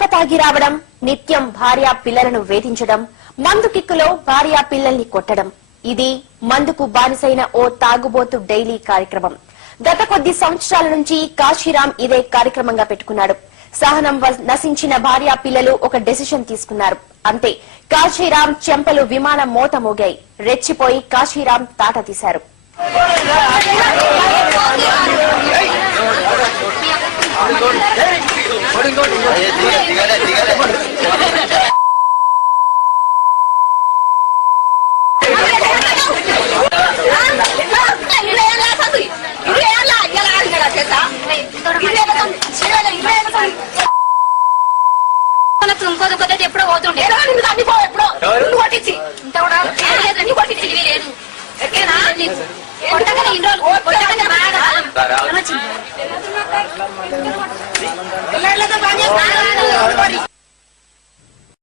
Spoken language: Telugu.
తప్ప తాగి రావడం, నిత్యం భార్యా పిల్లలను వేధించడం, మందు కిక్కులో భార్యా పిల్లల్ని కొట్టడం, ఇది మందుకు బానిసైన ఓ తాగుబోతు డైలీ కార్యక్రమం. గత కొద్ది సంవత్సరాల నుంచి కాశీరాం ఇదే కార్యక్రమంగా పెట్టుకున్నాడు. సహనం నశించిన భార్యా పిల్లలు ఒక డెసిషన్ తీసుకున్నారు. అంతే, కాశీరాం చెంపలు విమానం మోత మోగాయి. రెచ్చిపోయి కాశీరాం తాట తీశారు. ఇంకోటి ఎప్పుడో పోతుండే ఎప్పుడో కొట్టించి ఇంత కూడా కొట్టించి లేదు కొట్టగానే ఇన్ని రోజులు కొట్టగానే బాగా